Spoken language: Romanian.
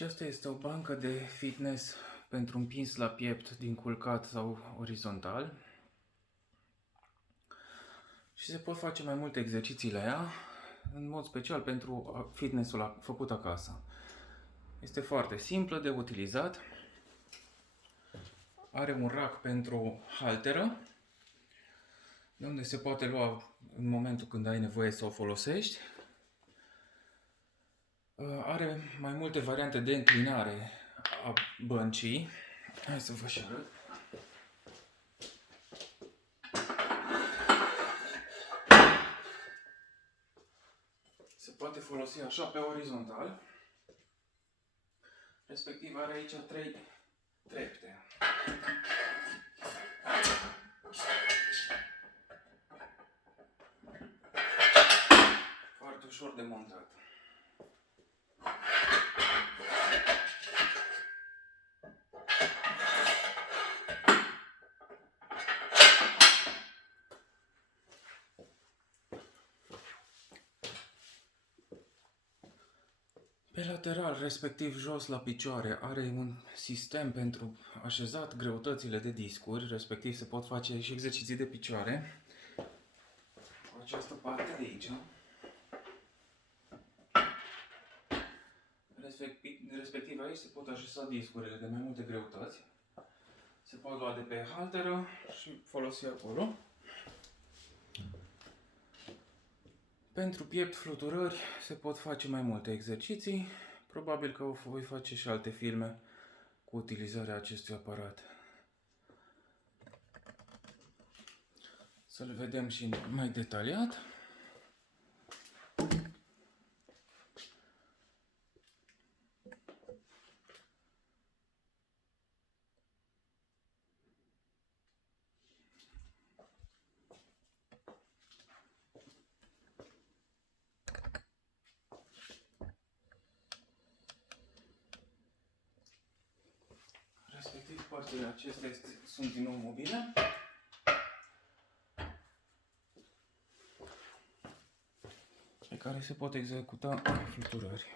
Aceasta este o bancă de fitness pentru împins la piept din culcat sau orizontal și se pot face mai multe exerciții la ea, în mod special pentru fitnessul făcut acasă. Este foarte simplă de utilizat, are un rack pentru halteră, de unde se poate lua în momentul când ai nevoie să o folosești. Are mai multe variante de înclinare a băncii. Hai să vă și arăt. Se poate folosi așa pe orizontal. Respectiv are aici 3 trepte. Foarte ușor de montat. Pe lateral, respectiv jos la picioare, are un sistem pentru așezat greutățile de discuri, respectiv se pot face și exerciții de picioare. Cu această parte de aici. Respectiv aici se pot așeza discurile de mai multe greutăți. Se pot lua de pe halteră și folosi acolo. Pentru piept fluturări se pot face mai multe exerciții. Probabil că voi face și alte filme cu utilizarea acestui aparat. Să le vedem și mai detaliat. Respectiv, părțile acestea sunt din nou mobile. Pe care se pot executa fluturări.